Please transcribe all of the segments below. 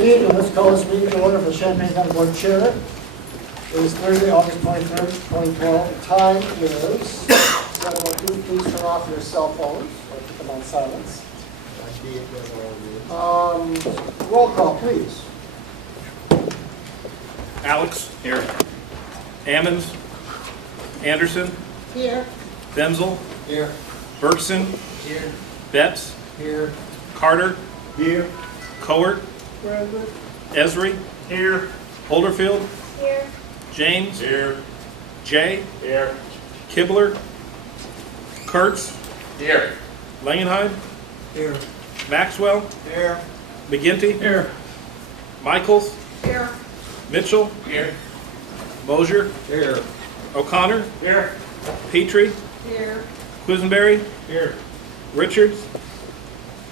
Good evening. Let's call this meeting to order for Champaign County Board Chair. It is Thursday, August 23rd, 2012. The time is 7:02. Please turn off your cell phones or put them on silence. Roll call, please. Alex. Here. Ammons. Anderson. Here. Benzel. Here. Bergson. Here. Betts. Here. Carter. Here. Cowart. Esri. Here. Holderfield. Here. James. Here. Jay. Here. Kibler. Kurtz. Here. Langenheim. Here. Maxwell. Here. McGinty. Here. Michaels. Here. Mitchell. Here. Mosier. Here. O'Connor. Here. Petrie. Here. Quisenberry. Here. Richards.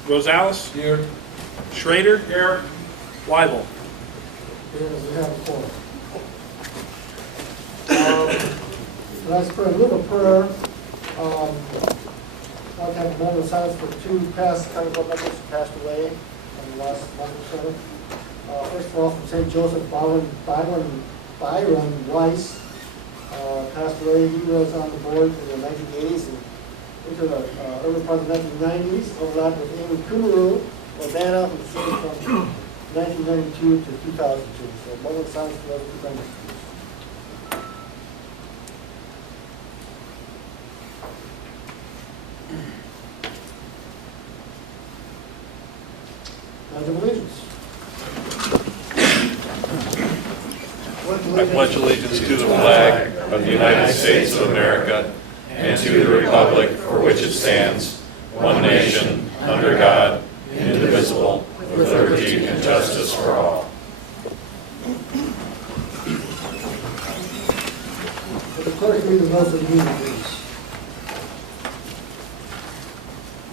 Rosales. Here. Schrader. Here. Weibel. Here, we have a forum. Let's pray a little prayer. I'd like to have a moment of silence for two past county board members who passed away in the last month or so. First of all, from St. Joseph, Byron Weiss passed away. He was on the board in the 1980s and into the early part of the 1990s. Overlapped with Amy Kumaru, Urbana, who served from 1992 to 2002. So a moment of silence for those two members. Pledge of Allegiance. I pledge allegiance to the flag of the United States of America and to the republic for which it stands, one nation, under God, indivisible, with liberty and justice for all. Would the clerk read the notice of the meeting, please?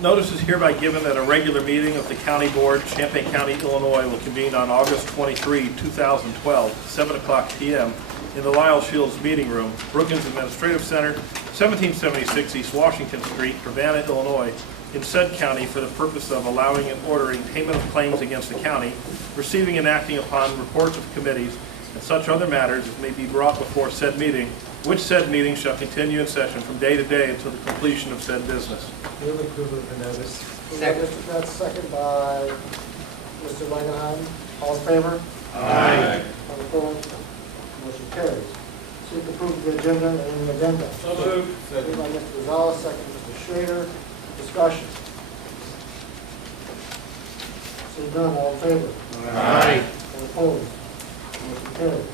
Notice is hereby given that a regular meeting of the County Board, Champaign County, Illinois, will convene on August 23, 2012, 7 o'clock p.m. in the Lyle Shields Meeting Room, Brookings Administrative Center, 1776 East Washington Street, Urbana, Illinois, in said county for the purpose of allowing and ordering payment of claims against the county, receiving and acting upon reports of committees, and such other matters as may be brought before said meeting, which said meeting shall continue in session from day to day until the completion of said business. Move approval of the notice. Second. That's second by Mr. Langenheim. All in favor? Aye. All opposed? Motion carries. Seek approval of the agenda and any addenda. So moved. Moved by Mr. Rosales, second Mr. Schrader. Discussion. Seeing none, all in favor? Aye. All opposed? Motion carries.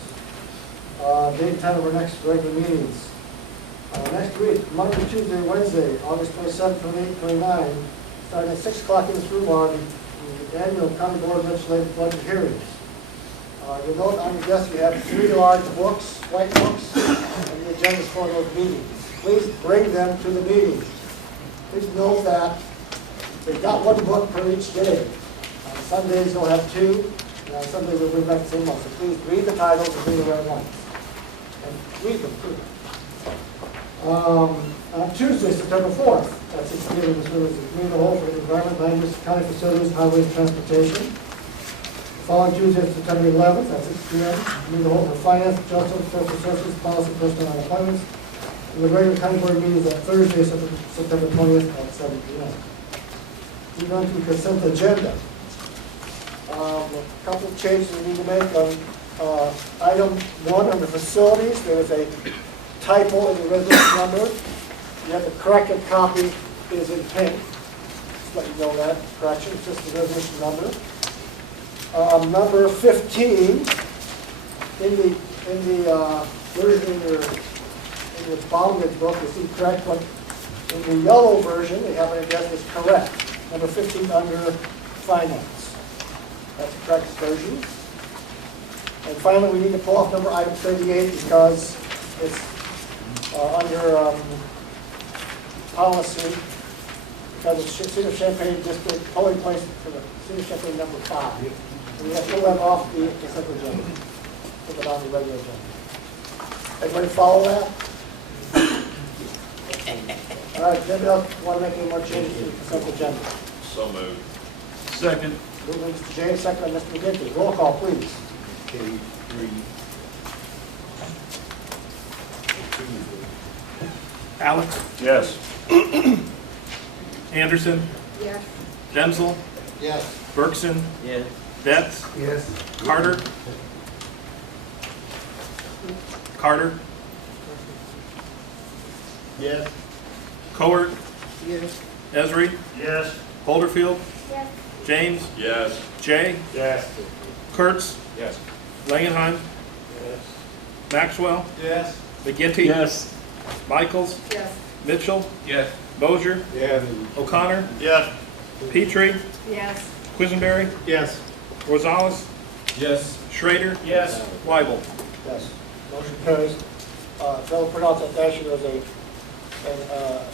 Date and time of our next regular meetings. Next week, Monday, Tuesday, Wednesday, August 27, 28, 29, starting at 6 o'clock in this room are the annual County Board of Legislative budget hearings. You'll note on your desk you have 3 large books, white books, and the agendas for those meetings. Please bring them to the meetings. Please note that they've got 1 book per each day. On Sundays they'll have 2, and on Sundays they'll bring back the same one. So please read the titles and read the right ones. And read them too. On Tuesday, September 4th, at 6 p.m. in this room is the committee of the whole for the environment, land use, county facilities, highways, and transportation. The following Tuesday, September 11th, at 6 p.m., committee of the whole for finance, justice, social services, policy, personnel, and appointments. And the regular county board meeting is at Thursday, September 20th, at 7 p.m. Moving on to the consent agenda. A couple of changes we need to make on item 1 under facilities. There is a typo in the resolution number. You have the corrected copy is in pink. Just let you know that correction. It's just the resolution number. Number 15 in the version in your bounded book is incorrect, but in the yellow version they have it again as correct. Number 15 under finance. That's the correct version. And finally, we need to pull off item 38 because it's under policy, because it's City of Champaign District, polling place for the City of Champaign number 5. And we have to pull that off the consent agenda, put it on the regular agenda. Everybody follow that? All right, anybody else want to make any more changes to the consent agenda? So moved. Second. Moved by Mr. James, second by Mr. McGinty. Roll call, please. Alex? Yes. Anderson? Yes. Denzel? Yes. Bergson? Yes. Betts? Yes. Carter? Carter? Yes. Cowart? Yes. Esri? Yes. Holderfield? Yes. James? Yes. Jay? Yes. Kurtz? Yes. Langenheim? Yes. Maxwell? Yes. McGinty? Yes. Michaels? Yes. Mitchell? Yes. Mosier? Yes. O'Connor? Yes. Petrie? Yes. Quisenberry? Yes. Rosales? Yes. Schrader? Yes. Weibel? Yes. Motion carries. Fellow pronounced that actually there was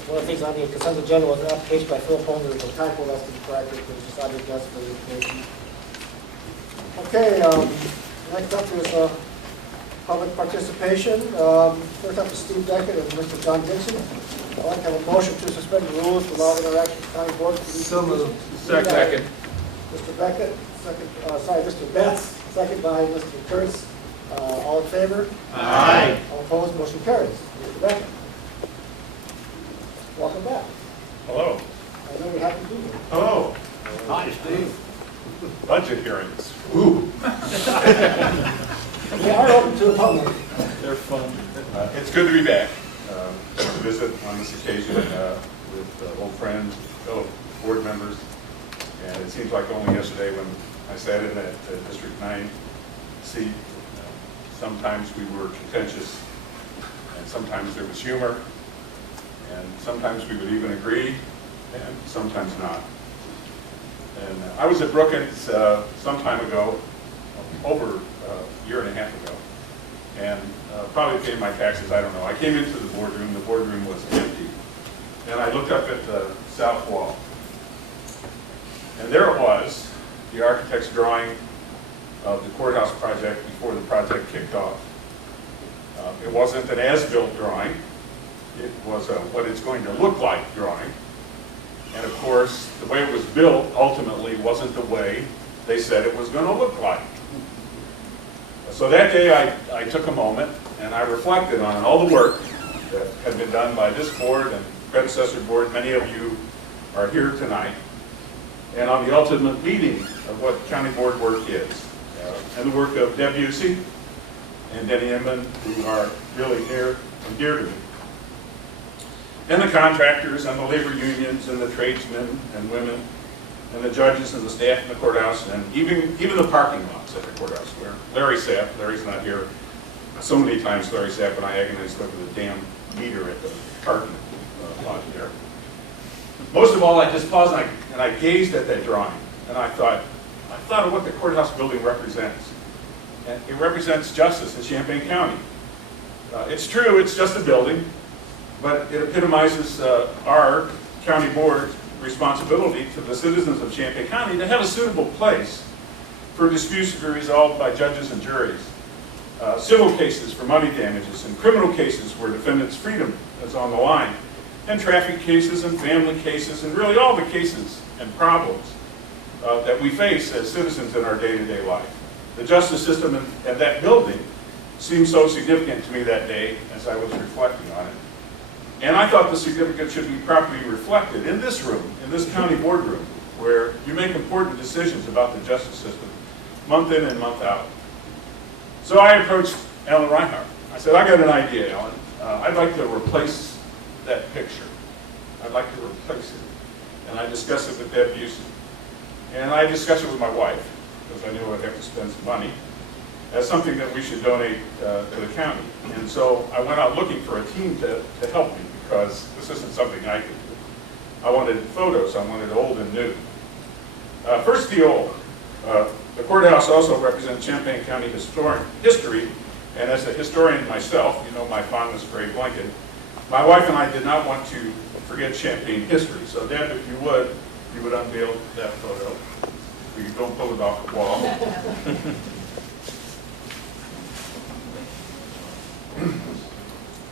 one of the things on the consent agenda was an application by Phil Holder, the typo that's to be corrected, it was just added just for the information. Okay, next up is public participation. First up is Steve Deckett and Mr. John Dixon. I'd like to have a motion to suspend the rules to allow interaction with the county board. So moved. Second. Mr. Beckett, Mr. Betts, second by Mr. Kurtz. All in favor? Aye. All opposed, motion carries. Mr. Beckett. Welcome back. Hello. I know you're happy to be here. Hello. Hi, Steve. Budget hearings. Ooh. They are open to the public. They're fun. It's good to be back. To visit on this occasion with old friends, fellow board members. And it seems like only yesterday when I sat in that District 9 seat, sometimes we were contentious, and sometimes there was humor, and sometimes we would even agree, and sometimes not. And I was at Brookings some time ago, over a year and a half ago, and probably paid my taxes, I don't know. I came into the boardroom was empty, and I looked up at the south wall. And there it was, the architect's drawing of the courthouse project before the project kicked off. It wasn't an as-built drawing. It was a what it's going to look like drawing. And of course, the way it was built ultimately wasn't the way they said it was going to look like. So that day I took a moment and I reflected on all the work that had been done by this board and predecessor board. Many of you are here tonight. And on the ultimate meaning of what county board work is, and the work of Deb Busey and Denny Inman, who are really near and dear to me, and the contractors and the labor unions and the tradesmen and women and the judges and the staff in the courthouse and even the parking lots at the courthouse where Larry sat. Larry's not here. So many times Larry sat when I agonized over the damn meter at the parking lot there. Most of all, I just paused and I gazed at that drawing, and I thought of what the courthouse building represents. And it represents justice in Champaign County. It's true, it's just a building, but it epitomizes our county board's responsibility to the citizens of Champaign County to have a suitable place for disputes to be resolved by judges and juries. Civil cases for money damages and criminal cases where defendants' freedom is on the line, and traffic cases and family cases and really all the cases and problems that we face as citizens in our day-to-day life. The justice system and that building seemed so significant to me that day as I was reflecting on it. And I thought the significance should be properly reflected in this room, in this county boardroom, where you make important decisions about the justice system month in and month out. So I approached Alan Reinhardt. I said, I got an idea, Alan. I'd like to replace that picture. I'd like to replace it. And I discussed it with Deb Busey. And I discussed it with my wife, because I knew I'd have to spend some money, as something that we should donate to the county. And so I went out looking for a team to help me, because this isn't something I could do. I wanted photos. I wanted old and new. First, the old. The courthouse also represents Champaign County history, and as a historian myself, you know my fondness for Abe Lincoln, my wife and I did not want to forget Champaign history. So Deb, if you would unveil that photo. You don't pull it off the wall.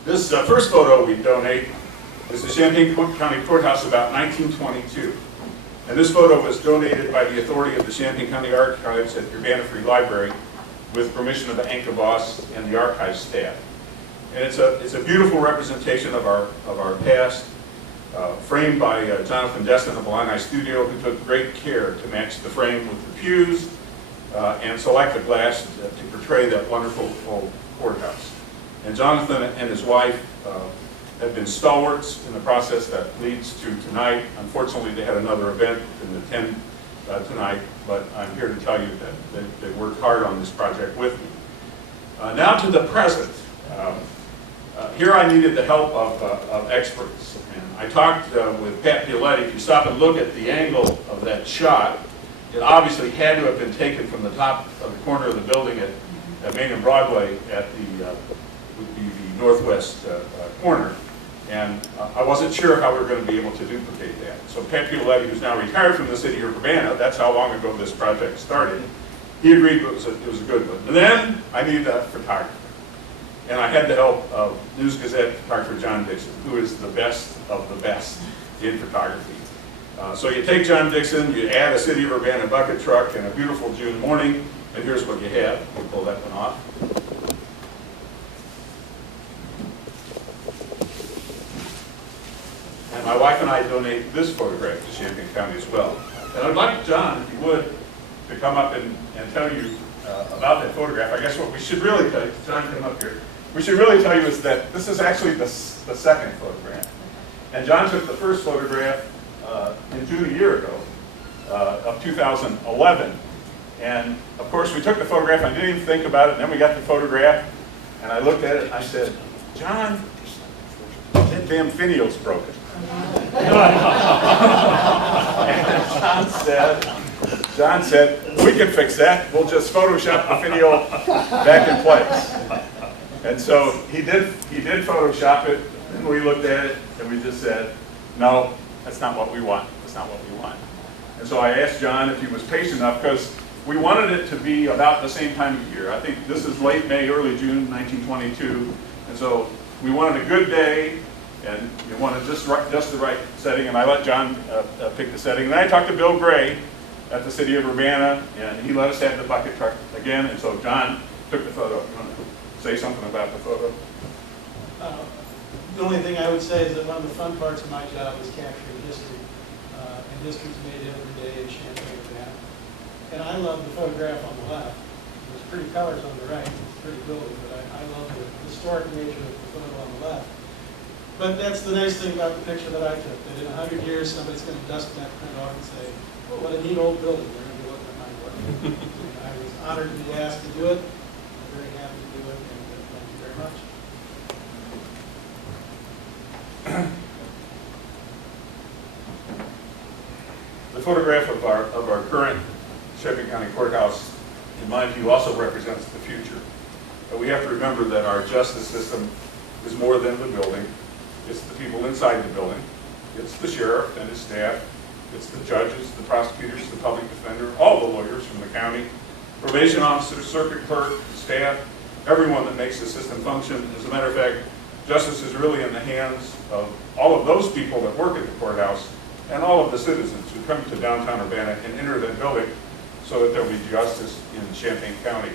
This first photo we donate is the Champaign County Courthouse about 1922. And this photo was donated by the authority of the Champaign County Archives at Urbana Free Library with permission of the Anka Voss and the archives staff. And it's a beautiful representation of our past, framed by Jonathan Destin of Illini Studio, who took great care to match the frame with the pews and select the glass to portray that wonderful old courthouse. And Jonathan and his wife have been stalwarts in the process that leads to tonight. Unfortunately, they had another event in attend tonight, but I'm here to tell you that they worked hard on this project with me. Now to the present. Here I needed the help of experts. And I talked with Pat Pioletti. If you stop and look at the angle of that shot, it obviously had to have been taken from the top of the corner of the building at Main and Broadway at would be the northwest corner. And I wasn't sure how we were going to be able to duplicate that. So Pat Pioletti, who's now retired from the city of Urbana, that's how long ago this project started, he agreed it was a good one. And then I needed a photographer. And I had the help of News Gazette photographer John Dixon, who is the best of the best in photography. So you take John Dixon, you add a City of Urbana bucket truck and a beautiful June morning, and here's what you have. We'll pull that one off. And my wife and I donate this photograph to Champaign County as well. And I'd like John, if you would, to come up and tell you about that photograph. I guess what we should really tell you, John, come up here. We should really tell you is that this is actually the second photograph. And John took the first photograph in June a year ago of 2011. And of course we took the photograph, I didn't even think about it, and then we got the photograph, and I looked at it and I said, John, that damn finial's broken. And John said, we can fix that. We'll just Photoshop the finial back in place. And so he did Photoshop it, and we looked at it, and we just said, no, that's not what we want. That's not what we want. And so I asked John if he was patient enough, because we wanted it to be about the same time of year. I think this is late May, early June 1922. And so we wanted a good day, and you wanted just the right setting, and I let John pick the setting. And then I talked to Bill Gray at the City of Urbana, and he let us have the bucket truck again, and so John took the photo. You want to say something about the photo? The only thing I would say is that one of the fun parts of my job is capturing history, and history's made every day in Champaign, Urbana. And I love the photograph on the left. There's pretty colors on the right, it's a pretty building, but I love the historic nature of the photo on the left. But that's the nice thing about the picture that I took, that in 100 years somebody's going to dust that print off and say, oh, what a neat old building, they're going to be looking at my work. And I was honored to be asked to do it, I'm very happy to do it, and thank you very much. The photograph of our current Champaign County Courthouse, in my view, also represents the future. But we have to remember that our justice system is more than the building. It's the people inside the building. It's the sheriff and his staff. It's the judges, the prosecutors, the public defender, all the lawyers from the county, probation officers, circuit clerk, staff, everyone that makes the system function. As a matter of fact, justice is really in the hands of all of those people that work at the courthouse and all of the citizens who come to downtown Urbana and enter that building so that there'll be justice in Champaign County.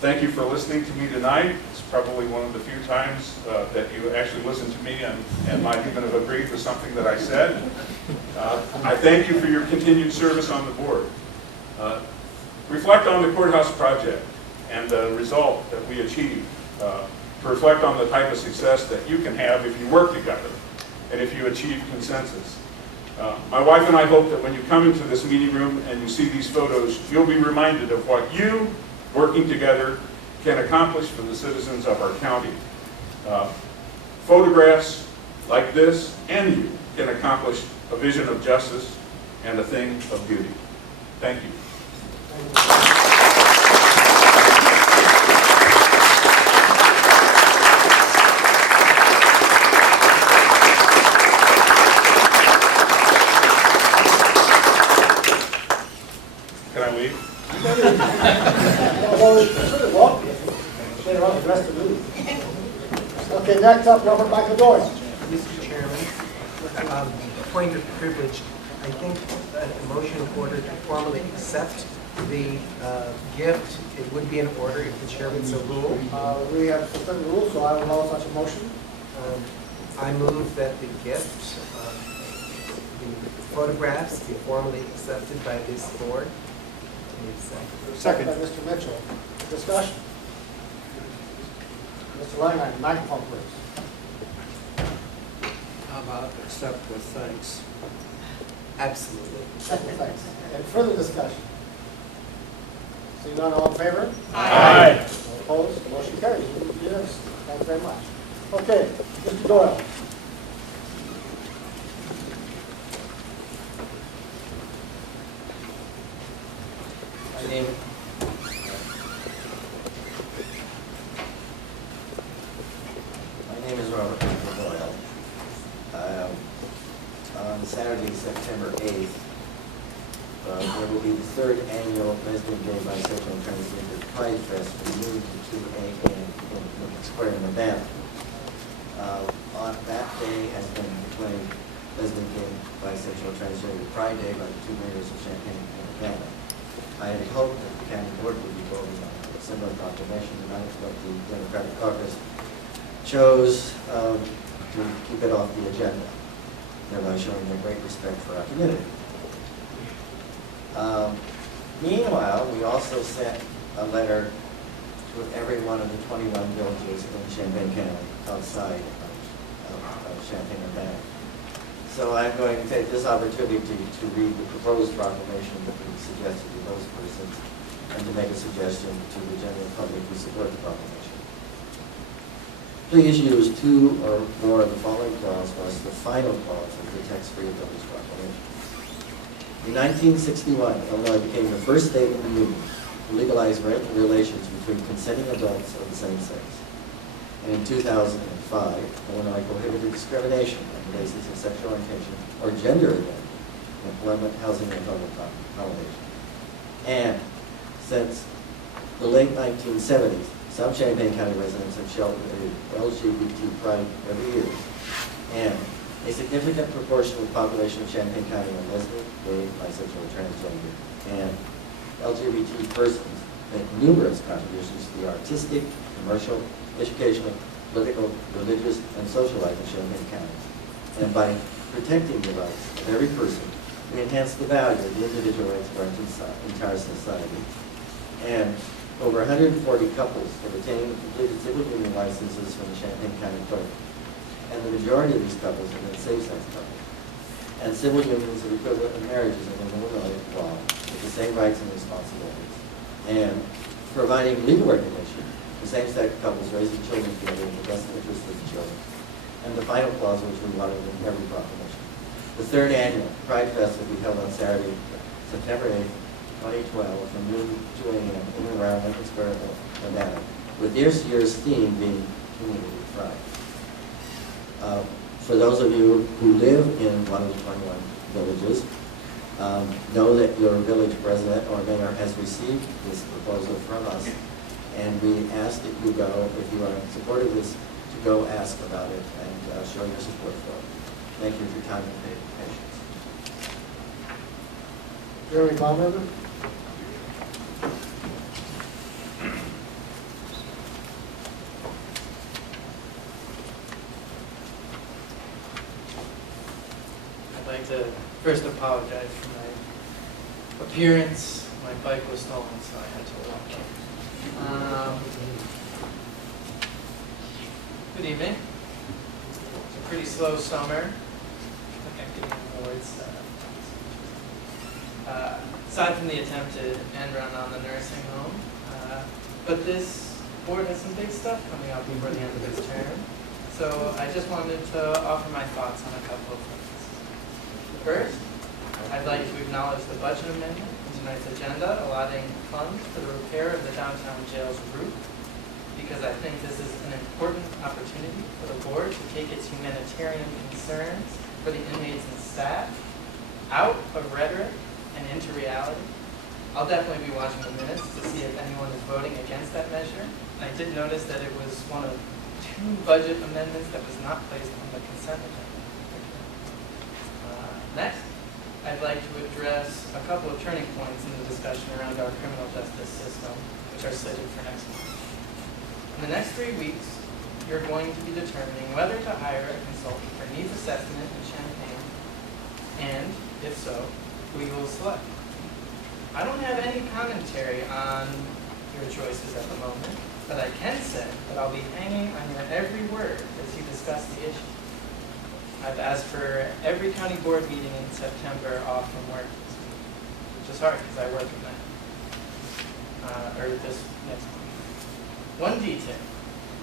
Thank you for listening to me tonight. It's probably one of the few times that you actually listened to me and might even have agreed with something that I said. I thank you for your continued service on the board. Reflect on the courthouse project and the result that we achieved. Reflect on the type of success that you can have if you work together and if you achieve consensus. My wife and I hope that when you come into this meeting room and you see these photos, you'll be reminded of what you, working together, can accomplish for the citizens of our county. Photographs like this and you can accomplish a vision of justice and a thing of beauty. Thank you. Can I leave? Okay, next up, Robert Michael Doyle. Mr. Chairman, point of privilege. I think that a motion in order to formally accept the gift, it would be in order if the chair would so rule. We have certain rules, so I will allow such a motion. I move that the gift, the photographs be formally accepted by this board. Second by Mr. Mitchell. Discussion. Mr. Reinhardt, microphone please. How about accept with thanks? Absolutely. Thanks. And further discussion? Seeing none, all in favor? Aye. All opposed? Motion carries. Yes, thank you very much. Okay, Mr. Doyle. My name is Robert Doyle. On Saturday, September 8th, there will be the third annual Lesbian, Gay, Bisexual, and Transgender Pride Fest from noon to 2 a.m. in Lincoln Square in Urbana. On that day has been proclaimed Lesbian, Gay, Bisexual, Transgender Pride Day by the two mayors of Champaign and Urbana. I had hoped that the county board would be voting on a similar proclamation tonight, but the Democratic caucus chose to keep it off the agenda, thereby showing their great respect for our community. Meanwhile, we also sent a letter to every one of the 21 villages in Champaign County outside of Champaign-Urbana. So I'm going to take this opportunity to read the proposed proclamation that we suggested to those persons and to make a suggestion to the general public who support the proclamation. Please use two or more of the following clause as the final clause of the text-free village proclamation. In 1961, Illinois became the first state in the Union to legalize relations between consenting adults of the same sex. And in 2005, Illinois prohibited discrimination on the basis of sexual orientation or gender identity in employment, housing, and public accommodation. And since the late 1970s, some Champaign County residents have celebrated LGBT pride every year. And a significant proportion of the population of Champaign County are lesbian, gay, bisexual, transgender, and LGBT persons make numerous contributions to the artistic, commercial, educational, political, religious, and social life in Champaign County. And by protecting the rights of every person, we enhance the value of the individual rights of our entire society. And over 140 couples have attained and completed civil union licenses from the Champaign County Clerk. And the majority of these couples have been same-sex couples. And civil unions are equivalent of marriages in Illinois law with the same rights and responsibilities. And providing legal recognition for same-sex couples raising children together in the best interest of the children. And the final clause which we wanted in every proclamation. The third annual Pride Fest will be held on Saturday, September 8th, 2012, from noon to 2 a.m. in and around Lincoln Square, Urbana, with this year's theme being Community Pride. For those of you who live in one of the 21 villages, know that your village president or mayor has received this proposal from us, and we ask that you go, if you are in support of this, to go ask about it and show your support for it. Thank you for your time and patience. Jeremy Baumberger. I'd like to first apologize for my appearance. My bike was stolen, so I had to walk here. Good evening. It's a pretty slow summer. I think I'm getting awards. Aside from the attempted end run on the nursing home, but this board has some big stuff coming up before the end of its term. So I just wanted to offer my thoughts on a couple of things. First, I'd like to acknowledge the budget amendment in tonight's agenda allotting funds for the repair of the downtown jail's roof, because I think this is an important opportunity for the board to take its humanitarian concerns for the inmates and staff out of rhetoric and into reality. I'll definitely be watching the minutes to see if anyone is voting against that measure. And I did notice that it was one of 2 budget amendments that was not placed on the consent agenda. Next, I'd like to address a couple of turning points in the discussion around our criminal justice system, which are slated for next month. In the next 3 weeks, you're going to be determining whether to hire a consultant for needs assessment in Champaign, and if so, who you will select. I don't have any commentary on your choices at the moment, but I can say that I'll be hanging on your every word as you discuss the issue. I've asked for every county board meeting in September off from work this week, which is hard because I work at night, or this next month. One detail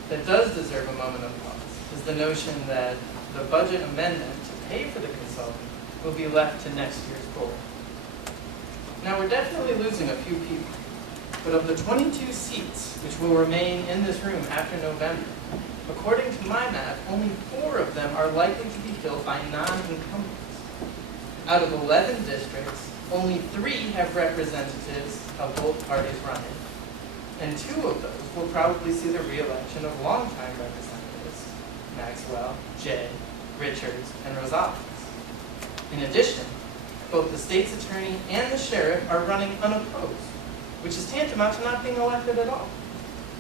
that does deserve a moment of pause is the notion that the budget amendment to pay for the consultant will be left to next year's board. Now, we're definitely losing a few people, but of the 22 seats which will remain in this room after November, according to my math, only 4 of them are likely to be filled by non-incumbents. Out of 11 districts, only 3 have representatives of both parties running, and 2 of those will probably see the re-election of longtime representatives, Maxwell, Jay, Richards, and Rosales. In addition, both the state's attorney and the sheriff are running unopposed, which is tantamount to not being elected at all.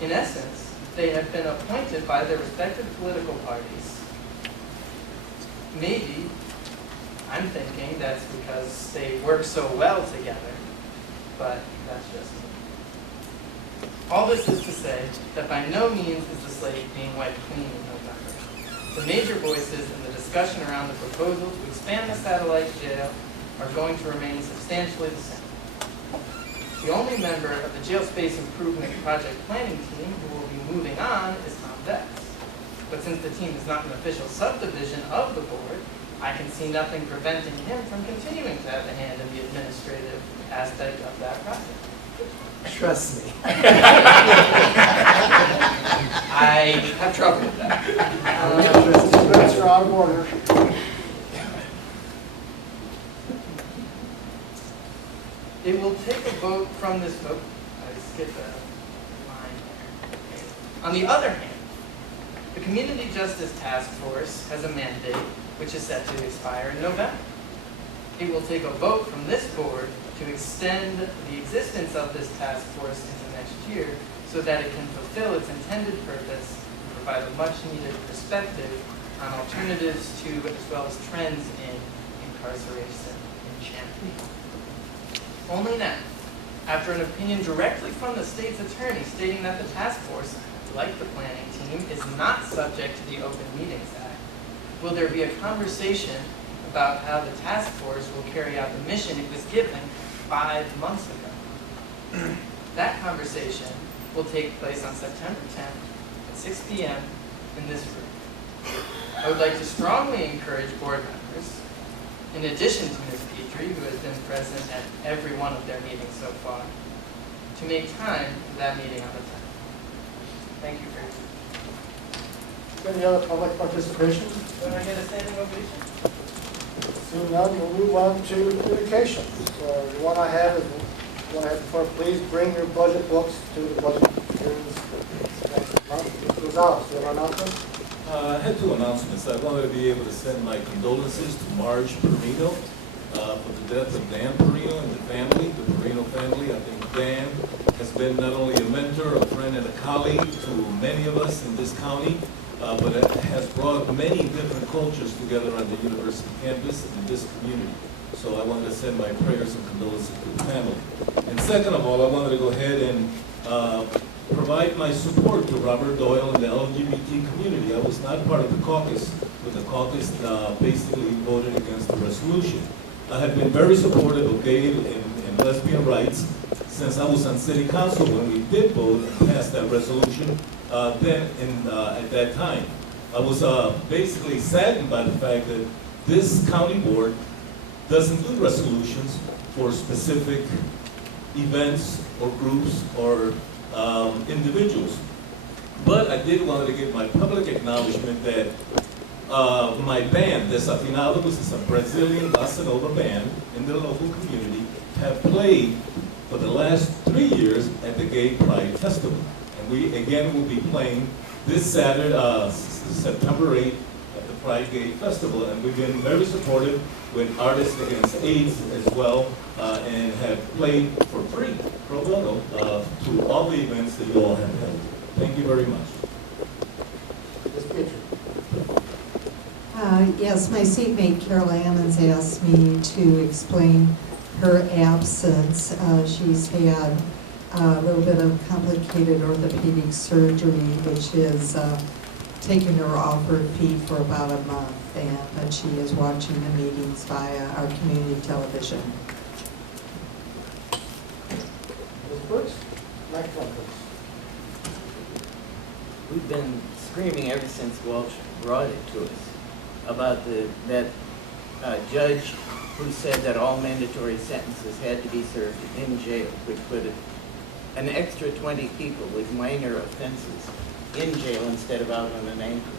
In essence, they have been appointed by their respective political parties. Maybe, I'm thinking that's because they work so well together, but that's just me. All this is to say that by no means is the slate being wiped clean in November. The major voices in the discussion around the proposal to expand the satellite jail are going to remain substantially the same. The only member of the Jail Space Improvement Project Planning Team who will be moving on is Tom Betts. But since the team is not an official subdivision of the board, I can see nothing preventing him from continuing to have a hand in the administrative aspect of that project. Trust me. I have trouble with that. Mr. Betts, you're out of order. It will take a vote from this vote. I skipped a line there. On the other hand, the Community Justice Task Force has a mandate which is set to expire in November. It will take a vote from this board to extend the existence of this task force into next year so that it can fulfill its intended purpose and provide a much-needed perspective on alternatives to as well as trends in incarceration in Champaign. Only now, after an opinion directly from the state's attorney stating that the task force, like the planning team, is not subject to the Open Meetings Act, will there be a conversation about how the task force will carry out the mission it was given 5 months ago. That conversation will take place on September 10th at 6 p.m. in this room. I would like to strongly encourage board members, in addition to Ms. Petrie, who has been present at every one of their meetings so far, to make time for that meeting on the 10th. Thank you for your time. Any other public participation? Can I get a standing ovation? Seeing none, we'll move on to communications. The one I have is, please bring your budget books to the budget hearings next month. Mr. Rosales, do you have an announcement? I had 2 announcements. I wanted to be able to send my condolences to Marge Perino for the death of Dan Perino and the family, the Perino family. I think Dan has been not only a mentor, a friend, and a colleague to many of us in this county, but it has brought many different cultures together on the university campus and in this community. So I wanted to send my prayers and condolences to the family. And second of all, I wanted to go ahead and provide my support to Robert Doyle and the LGBT community. I was not part of the caucus, but the caucus basically voted against the resolution. I have been very supportive of gay and lesbian rights since I was on city council when we did vote and pass that resolution at that time. I was basically saddened by the fact that this county board doesn't do resolutions for specific events or groups or individuals. But I did want to give my public acknowledgement that my band, Desafinados, is a Brazilian bossa nova band in the local community, have played for the last 3 years at the Gay Pride Festival. And we again will be playing this Saturday, September 8th, at the Pride Gay Festival, and we've been very supportive with Artists Against AIDS as well, and have played for free, pro bono, to all the events that you all have held. Thank you very much. Ms. Petrie. Yes, my seatmate Carol Ammons asked me to explain her absence. She's had a little bit of complicated orthopedic surgery, which has taken her off her feet for about a month, but she is watching the meetings via our community television. Ms. Brooks. Microphone, please. We've been screaming ever since Walsh brought it to us about that judge who said that all mandatory sentences had to be served in jail, which put an extra 20 people with minor offenses in jail instead of out on an anchor.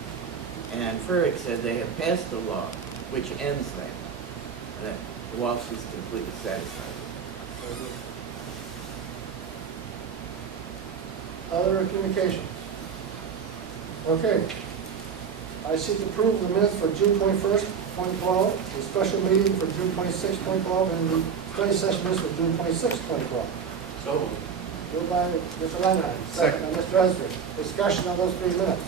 And Furrick said they have passed a law which ends that. Walsh is completely satisfied. Other communications? Okay. I seek approval of the minutes for June 21st, 2012, the special meeting for June 26th, 2012, and the study session minutes for June 26th, 2012. So. Moved by Mr. Lennon, second by Mr. Esri. Discussion on those 3 minutes.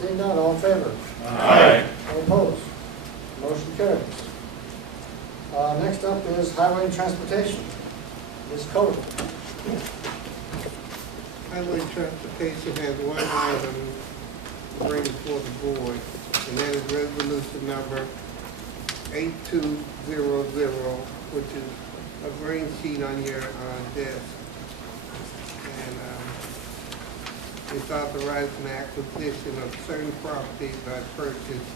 Seeing none, all in favor? Aye. All opposed? Motion carries. Next up is Highway and Transportation. Ms. Coder. Highway Transportation has one item to bring before the board, and that is resolution number 8200, which is a green sheet on your desk. And it's authorizing the acquisition of certain property by purchase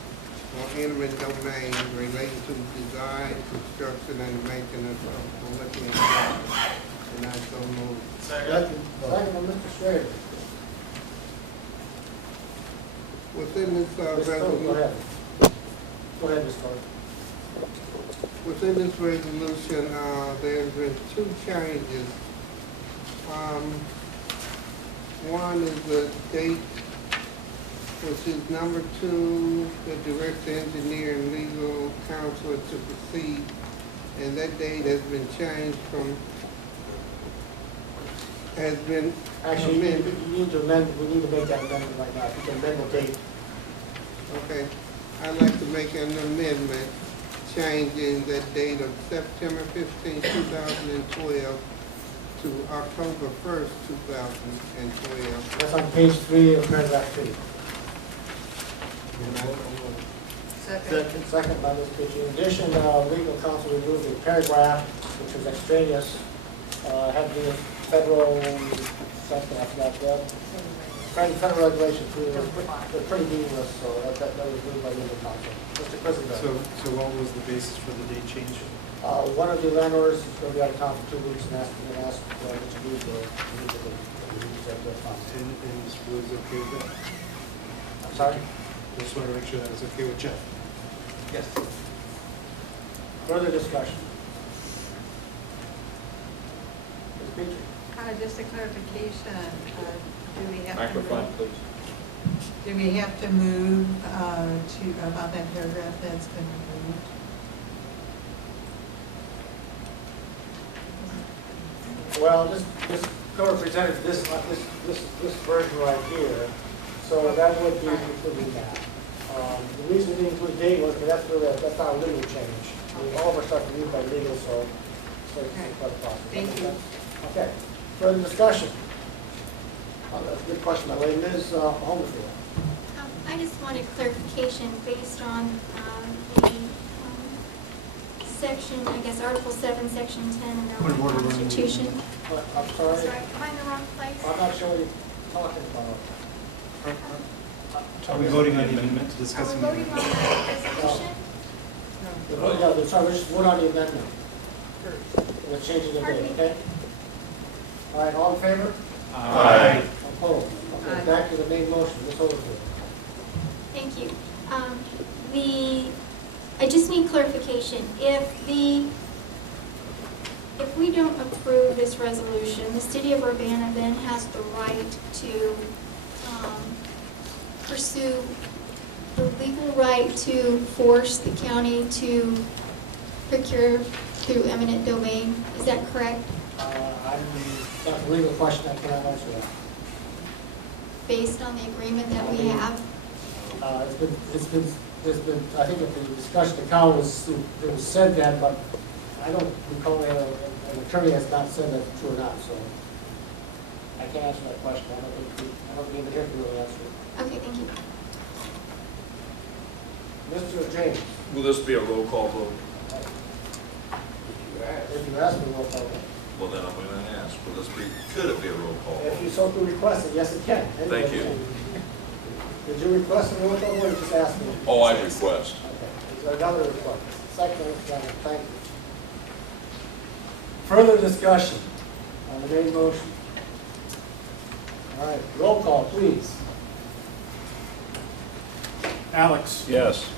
or eminent domain relating to design, construction, and maintenance of lithium batteries. And I so move. Second by Mr. Schrader. Within this Ms. Coder, go resolution, ahead. Go ahead, Ms. Coder. within this resolution, there's been 2 changes. One is the date, which is number 2, the director, engineer, and legal counsel to proceed, and that date has been changed from, has been Actually, amended. you need to amend, we need to make that amendment right now. If you can amend the date. Okay, I'd like to make an amendment changing the date of September 15, 2012 to October 1st, 2012. That's on page 3 of paragraph 2. Second by Ms. Petrie. In addition, legal counsel removed a paragraph which was extraneous, had to do with federal, something, I forgot that. Federal regulations, they're pretty meaningless, so that was moved by legal counsel. Mr. President. So what was the basis for the date change? One of the landowners is going to be out of town for 2 weeks and asked Mr. Booth to leave the And this was okay with that? I'm sorry? Just want to make sure that it's okay with Jeff. Yes. Further discussion? Ms. Petrie? Just a clarification, do we have to Microphone, move, please. do we have to move to, about that paragraph that's been removed? Well, this cover presented this version right here, so that would be including that. The reason we didn't include date was because that's not a legal change. I mean, all of our stuff is used by legal, so it's quite a process. Thank you. Okay, further discussion? That's a good question, by the way. Ms. Homerfield. I just wanted clarification based on the section, I guess, Article 7, Section 10 in the Illinois Constitution. I'm sorry? Sorry, am I in the wrong place? I'm not sure what you're talking about. Are we voting on the amendment to Are discuss? we voting on the resolution? Yeah, sorry, we're just voting on the amendment. We're changing the Pardon date, me? okay? All right, all in favor? Aye. Opposed? Okay, back to the main motion, Ms. Homerfield. Thank you. I just need clarification. If we don't approve this resolution, the city of Urbana then has the right to pursue the legal right to force the county to procure through eminent domain. Is that correct? That's a legal question, I cannot answer that. Based on the agreement that we have? There's been, I think at the discussion, the county was, it was said that, but I don't recall that an attorney has not said that's true or not, so I can't answer that question. I don't think here to really answer it. Okay, thank you. Mr. James, Will this be a roll call vote? if you ask me, we'll tell you. Well, then I'm going to ask, could it be a roll call If you vote? so could request it, yes, it can. Thank you. Did you request a roll call or just ask me? Oh, I request. Okay. Is there another request? Second, thank you. Further discussion on the main motion? All right, roll call, please. Alex. Yes.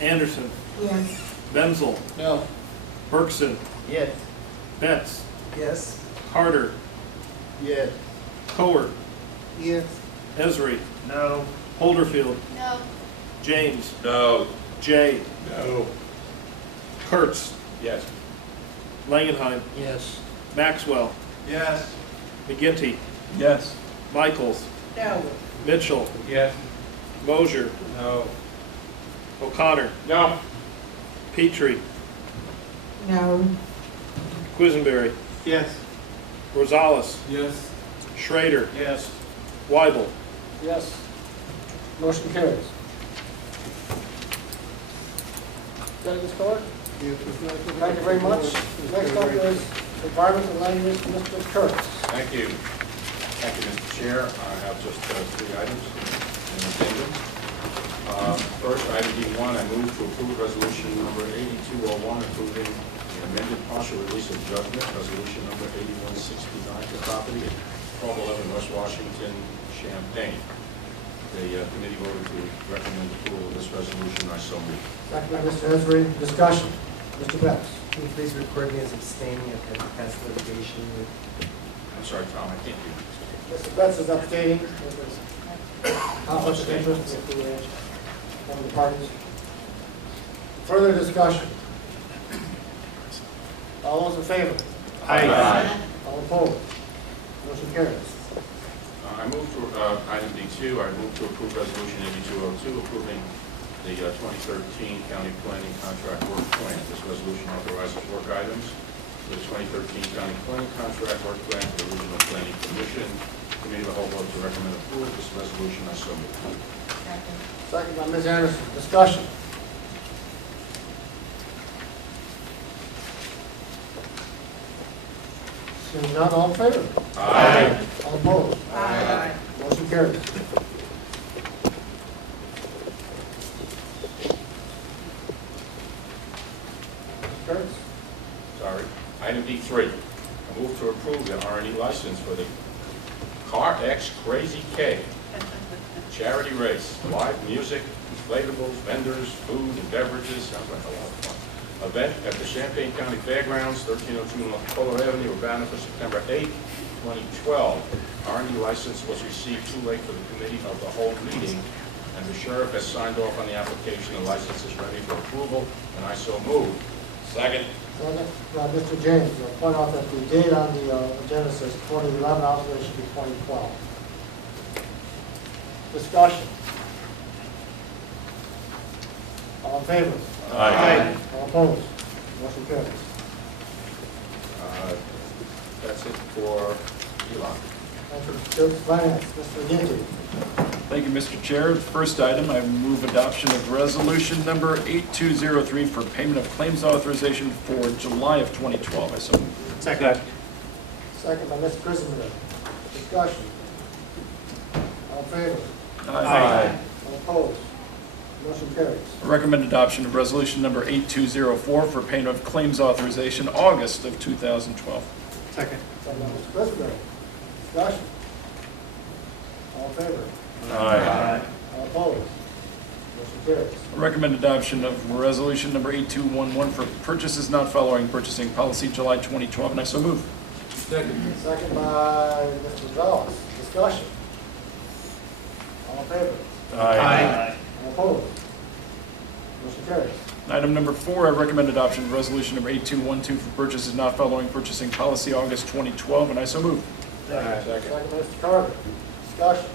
Anderson. Yes. Benzel. No. Bergson. Yes. Betts. Yes? Carter. Yes. Cowart. Yes. Esri. No. Holderfield. No. James. No. Jay. No. Kurtz. Yes. Langenheim. Yes. Maxwell. Yes. McGinty. Yes. Michaels. No. Mitchell. Yes. Mosier. No. O'Connor. No. Petrie. No. Quisenberry. Yes. Rosales. Yes. Schrader. Yes. Weibel. Yes. Motion carries. Got it, Ms. Cowart? Yes, it's not. Thank you very much. Next up is Environment and Land Use, Mr. Kurtz. Thank you. Thank you, Mr. Chair. I have just 3 items in addendum. First, item D1, I move to approve resolution number 8201, approving the amended partial release of judgment, resolution number 8169 for property at 1211 West Washington, Champaign. The committee voted to recommend approval of this resolution. I so move. Second by Mr. Esri. Discussion. Mr. Betts. Can you please record me as abstaining at the past litigation with I'm sorry, Tom, I can't hear you. Mr. Betts is abstaining. Conflict of interest with the, one of the parties. Further discussion. All those in favor? Aye. All opposed? Motion carries. I move to, item D2, I move to approve resolution 8202, approving the 2013 county planning contract work plan. This resolution authorizes work items for the 2013 county planning contract work plan for the Regional Planning Commission. Committee of the whole vote to recommend approval of this resolution. I so move. Second by Ms. Anderson. Discussion. Seeing none, all in favor? Aye. All opposed? Aye. Motion carries. Mr. Kurtz? Sorry. Item D3, I move to approve the R&E license for the Car X Crazy K charity race, live music, inflatables, vendors, food and beverages, sounds like a lot of fun. Event at the Champaign County Fairgrounds, 1302 North Polo Avenue, Urbana, for September 8, 2012. R&D license was received too late for the committee of the whole meeting, and the sheriff has signed off on the application. The license is ready for approval, and I so move. Second. Second. Mr. James, I'll point out that the date on the agenda says 2011, also it should be 2012. Discussion. All in favor? Aye. All opposed? Motion carries. That's it for Elon. Thank you, Mr. Kurtz. Finance, Mr. McGinty. Thank you, Mr. Chair. First item, I move adoption of resolution number 8203 for payment of claims authorization for July of 2012. I so move. Second. Second by Mr. Christopher. Discussion. All in favor? Aye. All opposed? Motion carries. I recommend adoption of resolution number 8204 for payment of claims authorization August of 2012. Second. Second by Mr. Christopher. Discussion. All in favor? Aye. All opposed? Motion carries. I recommend adoption of resolution number 8211 for purchases not following purchasing policy July 2012, and I so move. Second. Second by Mr. Gonzalez. Discussion. All in favor? Aye. All opposed? Motion carries. Item number 4, I recommend adoption of resolution number 8212 for purchases not following purchasing policy August 2012, and I so move. Second by Mr. Carter. Discussion.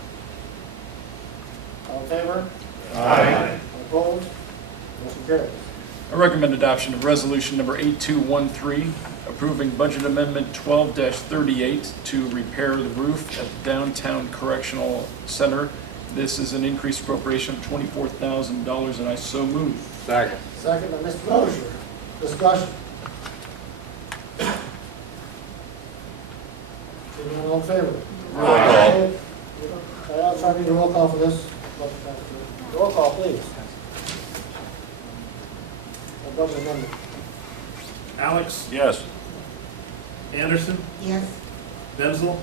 All in favor? Aye. All opposed? Motion carries. I recommend adoption of resolution number 8213, approving budget amendment 12-38 to repair the roof at the downtown correctional center. This is an increased appropriation of $24,000, and I so move. Second. Second by Mr. Mosher. Discussion. Seeing none, all in favor? Roll call. I'm sorry, I need a roll call for this. Roll call, please. Budget amendment. Alex? Yes. Anderson? Yes. Benzel?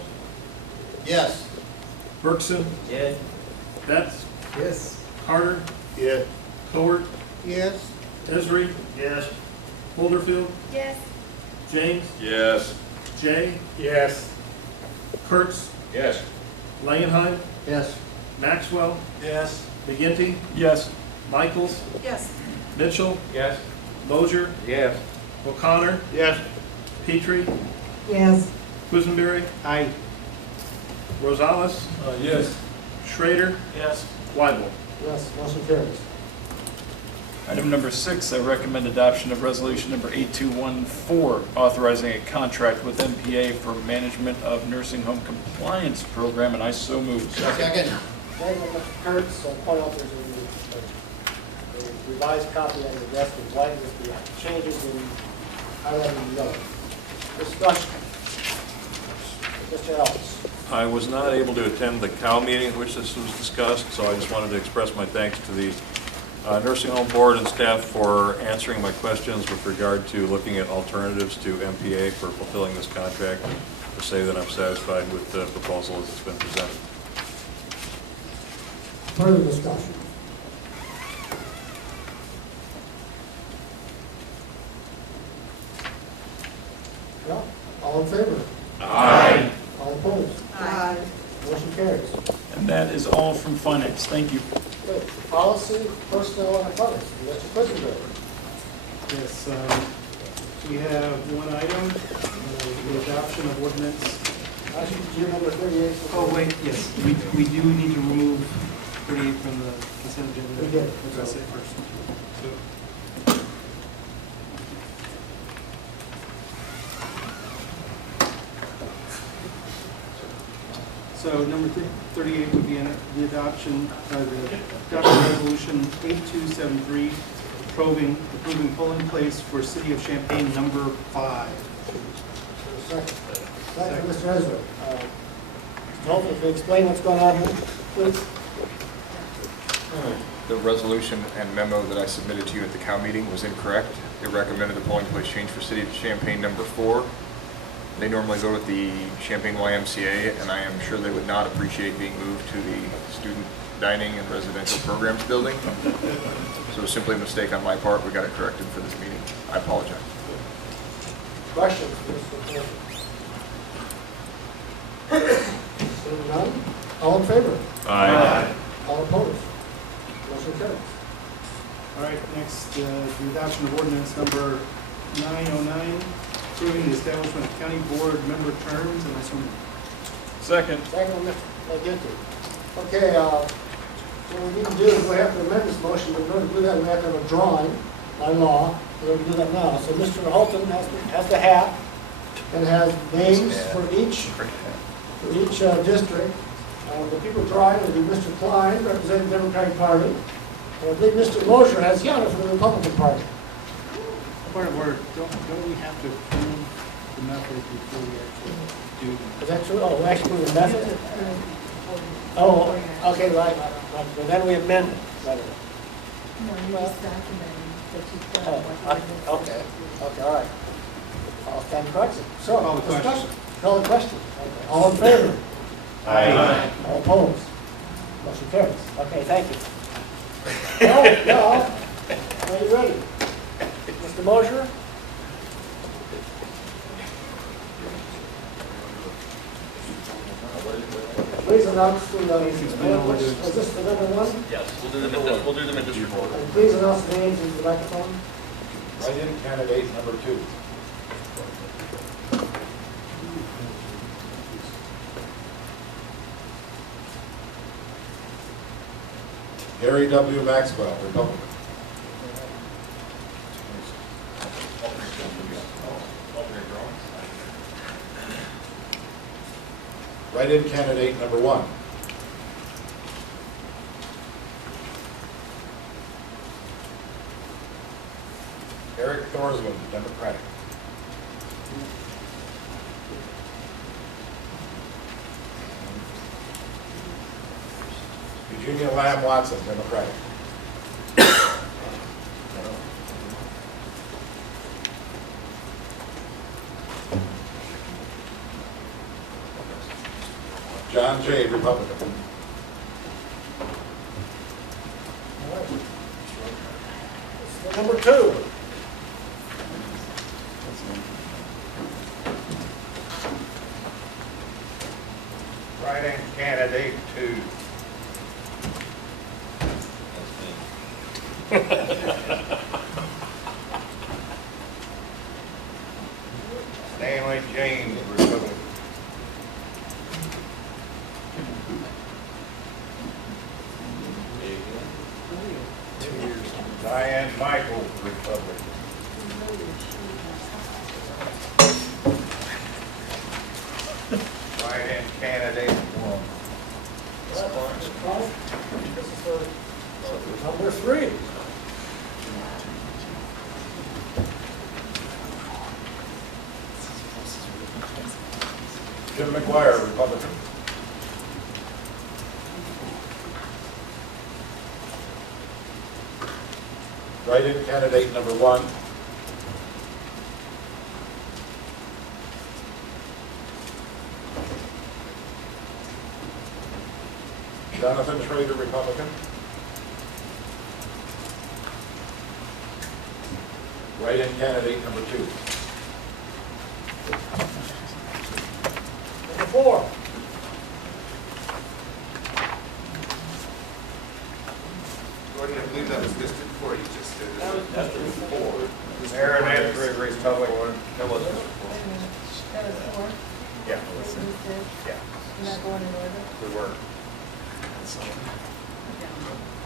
Yes. Bergson? Yes. Betts? Yes. Carter? Yes. Cowart? Yes. Esri? Yes. Holderfield? Yes. James? Yes. Jay? Yes. Kurtz? Yes. Langenheim? Yes. Maxwell? Yes. McGinty? Yes. Michaels? Yes. Mitchell? Yes. Mosier? Yes. O'Connor? Yes. Petrie? Yes. Quisenberry? Aye. Rosales? Yes. Schrader? Yes. Weibel? Yes, motion carries. Item number 6, I recommend adoption of resolution number 8214, authorizing a contract with MPA for management of nursing home compliance program, and I so move. Second. Second by Mr. Kurtz. Point out there's a revised copy on the desk in white with the changes in highlighted in yellow. Discussion. Mr. Ellis. I was not able to attend the COW meeting at which this was discussed, so I just wanted to express my thanks to the nursing home board and staff for answering my questions with regard to looking at alternatives to MPA for fulfilling this contract, to say that I'm satisfied with the proposal as it's been presented. Further discussion. Yeah, all in favor? Aye. All opposed? Aye. Motion carries. And that is all from finance. Thank you. Good. Policy, personnel, and appointments. Mr. Quisenberry. Yes, we have one item, the adoption of ordinance. Actually, do you remember 38? Oh, wait, yes, we do need to remove 38 from the consent agenda. We did. Let's say first. So number 38 would be the adoption resolution 8273, approving polling place for City of Champaign number 5. Second. Second, Mr. Ezra. Hopefully, if you explain what's going on here, please. The resolution and memo that I submitted to you at the COW meeting was incorrect. It recommended the polling place change for City of Champaign number 4. They normally go with the Champaign YMCA, and I am sure they would not appreciate being moved to the student dining and residential programs building. So it was simply a mistake on my part. We got it corrected for this meeting. I apologize. Questions, Mr. Seeing none, all in favor? Aye. All opposed? Motion carries. All right, next, the adoption of ordinance number 909, approving the establishment of county board member terms, and I so move. Second. Second, Mr. McGinty. Okay, what we need to do is we have to amend this motion. We're going to do that. We have to have a drawing by law. We're going to do that now. So Mr. Holton has the hat and has names for each district. The people drawing will be Mr. Klein, representing the Democratic Party. And I believe Mr. Mosher has the honor for the Republican Party. Point of order, don't we have to approve the method before we actually do them? Is that true? Oh, we actually do the method? Oh, okay, right. Well, then we amend it. Right. No, you're just documenting that you've done Oh, okay, all right. I'll stand corrected. So, Call the question. discussion. Call the question. Okay. All in favor? Aye. All opposed? Motion carries. Okay, thank you. Now, are you ready? Mr. Mosher? Please, announce the, is this the number one? Yes, we'll do them in district order. And please announce the names into the microphone. Write-in candidate number 2. Harry W. Maxwell, Republican. Write-in candidate number 1. Eric Thorsland, Democratic. Eugenia Lamb Watson, Democratic. John Jay, Republican. Number 2. Write-in candidate 2. Stanley James, Republican. Diane Michael, Republican. Write-in candidate 1. This is number 3. Jim McGuire, Republican. Write-in candidate number 1. Jonathan Schrader, Republican. Write-in candidate number 2. Number 4. Gordon, I believe that was District 4 you just did. That's District 4. Aaron Andrew, Republican. That was District 4. That was 4? Yeah. Yeah. You're not going in order? We were.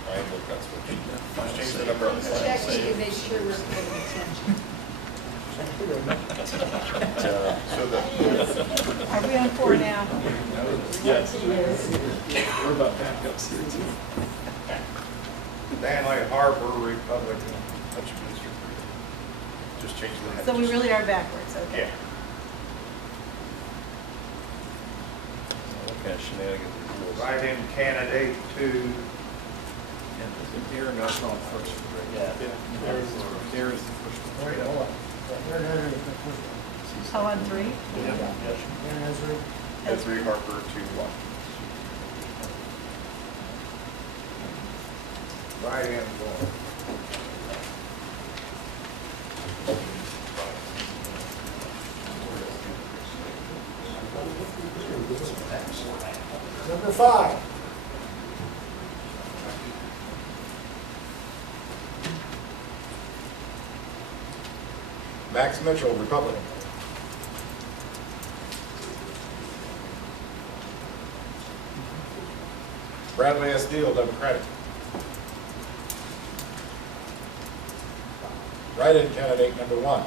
Ryan will cut switch. Just change the number on the slide. Check, we can make sure we're paying attention. So the, Are we on 4 now? Yes. We're about backups here too. Stanley Harbor, Republican. That should be District 3. Just change the head. So we really are backwards, okay. Yeah. What kind of shenanigans are those? Write-in candidate 2. Aaron got on first. Yeah. Aaron's the first one. Hold on. Aaron Henry is the first one. Oh, on 3? Aaron Henry. Ezra Harper, 2-1. Write-in 1. Number 5. Max Mitchell, Republican. Bradley S. Deal, Democratic. Write-in candidate number 1.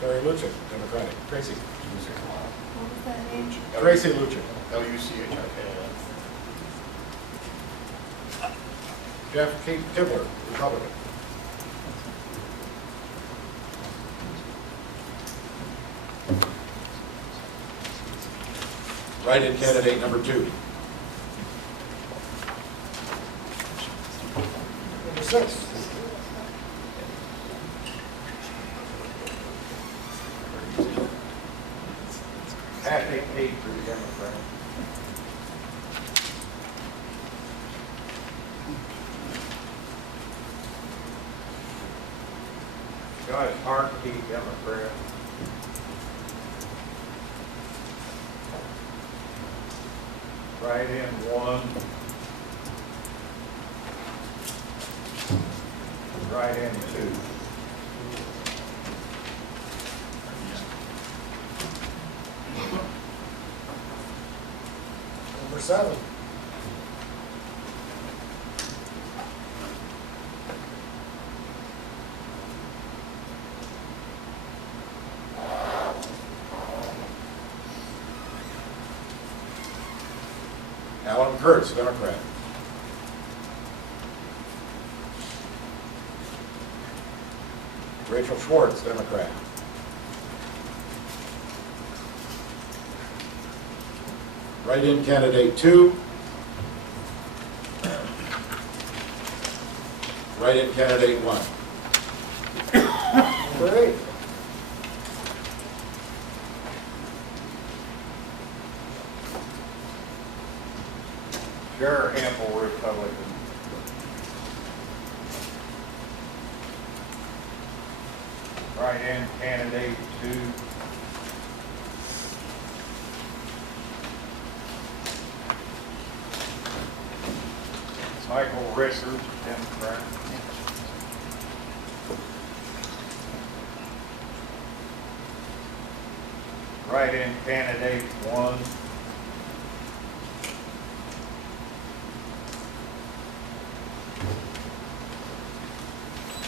Terry Lucic, Democratic. Tracy. What was that name? Tracy Lucic. Luchik. Jeff Kibler, Republican. Write-in candidate number 2. Number 6. Kathy Pete for the Democrat. Josh Harkey, Democrat. Write-in 1. Write-in 2. Number 7. Alan Kurtz, Democrat. Rachel Schwartz, Democrat. Write-in candidate 2. Write-in candidate 1. Number 8. Sure, Hample, Republican. Write-in candidate 2. Michael Rickard, Democrat. Write-in candidate 1.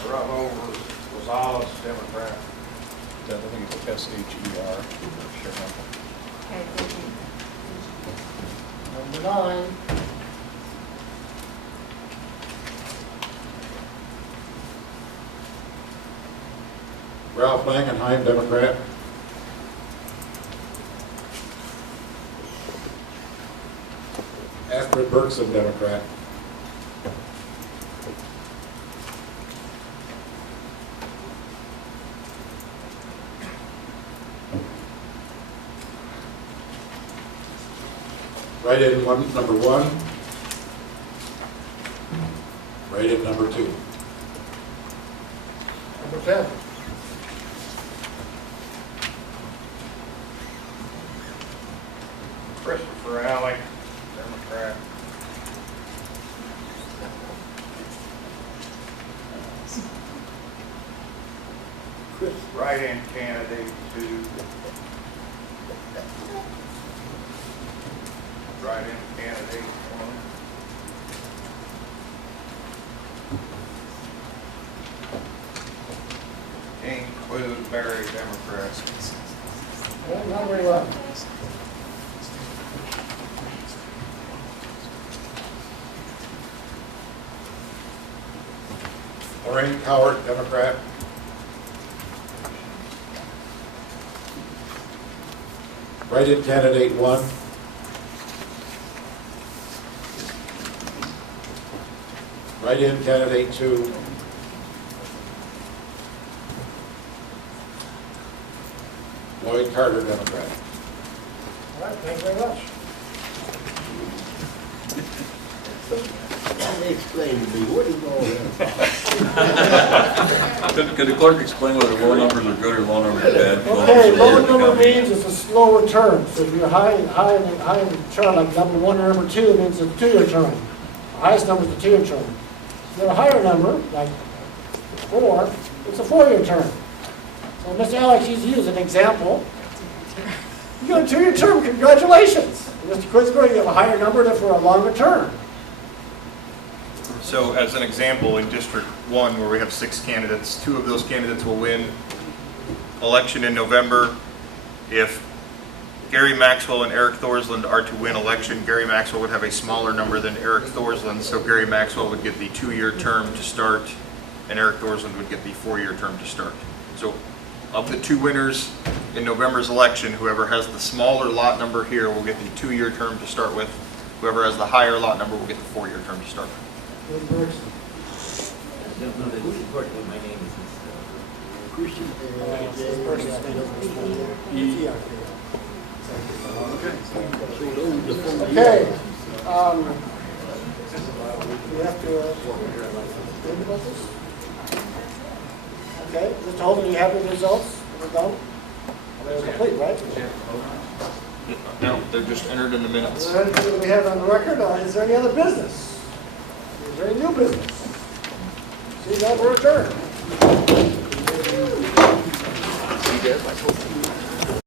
Rutherford Rosales, Democrat. I think it's S-H-E-R. Okay, thank you. Number 9. Ralph Langenheim, Democrat. Astrid Bergson, Democrat. Write-in number 1. Write-in number 2. Number 10. Christopher Alec, Democrat. Write-in candidate 2. Write-in candidate 1. Include Barry, Democrat. And number 11. Lorraine Cowart, Democrat. Write-in candidate 1. Write-in candidate 2. Lloyd Carter, Democrat. All right, thank you very much. Explain to me, what is all that? Could the clerk explain whether low numbers are good or low numbers are bad? Okay, low number means it's a slow return. So if you're high in the term, like number 1 or number 2, it means it's a 2-year term. The highest number is a 2-year term. If you're a higher number, like 4, it's a 4-year term. So Mr. Alex used to use an example. You got a 2-year term, congratulations. Mr. Quinsbury, you have a higher number than for a longer term. So as an example, in District 1, where we have 6 candidates, 2 of those candidates will win election in November. If Gary Maxwell and Eric Thorsland are to win election, Gary Maxwell would have a smaller number than Eric Thorsland, so Gary Maxwell would get the 2-year term to start, and Eric Thorsland would get the 4-year term to start. So of the 2 winners in November's election, whoever has the smaller lot number here will get the 2-year term to start with. Whoever has the higher lot number will get the 4-year term to start with. I don't know that it's important what my name is. Christian. Okay. We have to think about this? Okay, Mr. Holden, you have the results? We're done? They're complete, right? No, they're just entered in the minutes. Is there anything that we have on the record? Is there any other business? Is there any new business? See, now we're adjourned. You did, like,